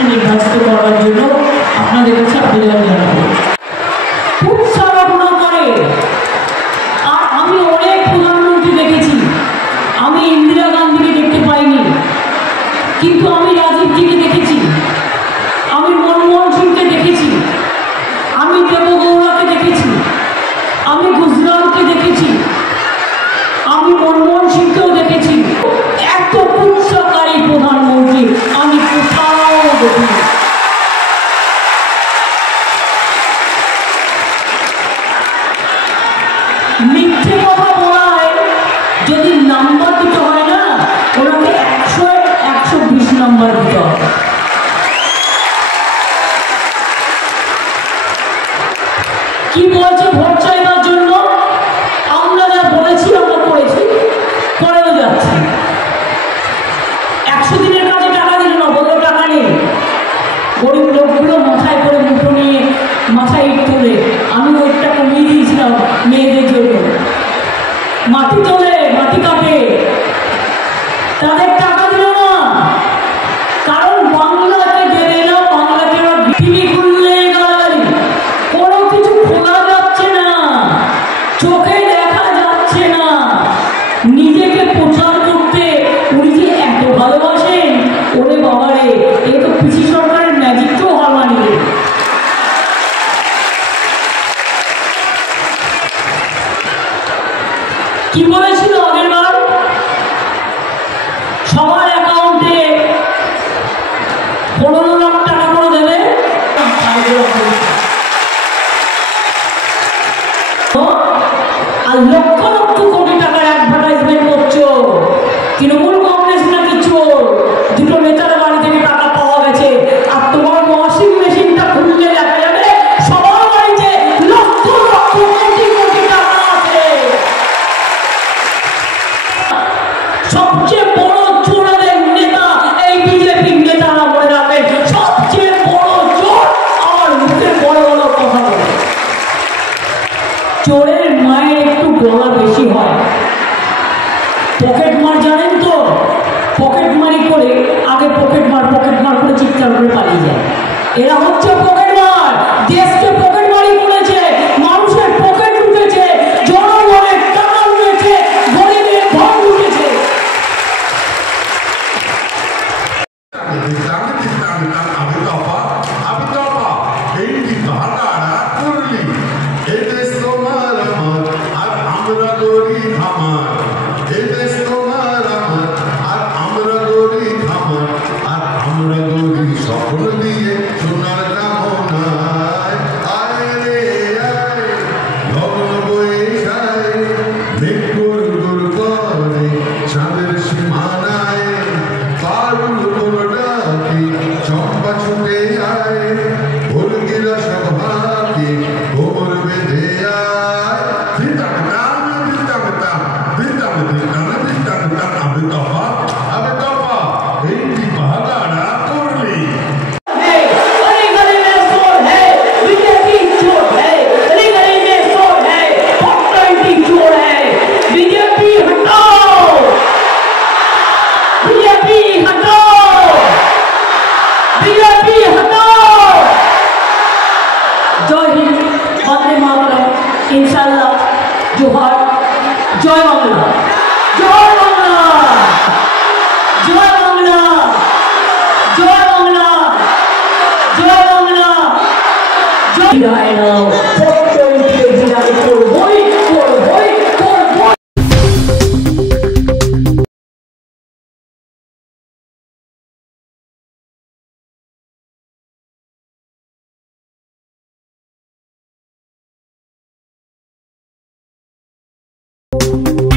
অনুষ্ঠানে নির্বাচিত করার জন্য আপনাদের কাছে আবেদন জানাবো। খুব সারা করে আর আমি অনেক প্রধানমন্ত্রী দেখেছি, আমি ইন্দিরা গান্ধীকে দেখতে পাইনি, কিন্তু আমি রাজীবজিকে দেখেছি, আমি মনমোহন সিংকে দেখেছি, আমি দেবগৌড়াকে দেখেছি, আমি গুজরালকে দেখেছি, আমি মনমোহন সিংকেও দেখেছি। এত উৎসাহকারী প্রধানমন্ত্রী আমি কোথাও দেখিনি। মিথ্যে কথা বলায় যদি নাম্বার দিতে হয় না, ওনাকে 100-120 নাম্বার দিতে হবে। কি বলছে ভোট চাইবার জন্য? আমরা যা বলেছি আমরা করেছি, করেও যাচ্ছি। 100 দিনের কাজে টাকা দিল না, বললো টাকা নেই। গরিব লোকগুলো মাথায় করে মুঠো নিয়ে মাথায় ইট তোলে, আমি ওইটা কমিয়ে দিয়েছিলাম মেয়েদের জন্য। মাটি তোলে, মাটি কাটে, তাদের টাকা দিল না, কারণ বাংলাকে দেবে না। বাংলাকে টিভি খুললে গালাগালি, কোনো কিছু খোলা যাচ্ছে না, চোখে দেখা যাচ্ছে না। নিজেকে প্রচার করতে উনি যে এত ভালোবাসেন, ওরে বাবারে, এ তো পিসি সরকারের ম্যাজিক তো হার মানিয়ে। কি বলেছিল আগের বার? সবার অ্যাকাউন্টে 15 লাখ টাকা করে দেবে। আর লক্ষ লক্ষ কোটি টাকার অ্যাডভার্টাইজমেন্ট করছো। তৃণমূল কংগ্রেস নাকি চোর, দুটো নেতার বাড়ি থেকে টাকা পাওয়া গেছে। আর তোমার ওয়াশিং মেশিনটা খুললে দেখা যাবে সবার বাড়িতে লক্ষ লক্ষ কোটি কোটি টাকা আছে। সবচেয়ে বড় চোরের নেতা এই বিজেপির নেতারা, মনে রাখবেন, সবচেয়ে বড় চোর আমার মুখে বড় বড় কথা বলে। চোরের মায়ের একটু গলা বেশি হয়। পকেট মার জানেন তো, পকেট মারি করে আগে পকেট মার করে চিৎকার করে পালিয়ে যায়। এরা হচ্ছে পকেট মার। দেশকে পকেট মারি করেছে, মানুষের পকেট লুটেছে, জনগণের টাকা লুটেছে, গরিবের ধন লুটেছে। জয় হিন্দ, বন্দে মাতরম, ইনশাআল্লাহ, জোহার, জয় বাংলা, জয় বাংলা, জয় বাংলা, জয় বাংলা, জয় বাংলা, জয় নাও। you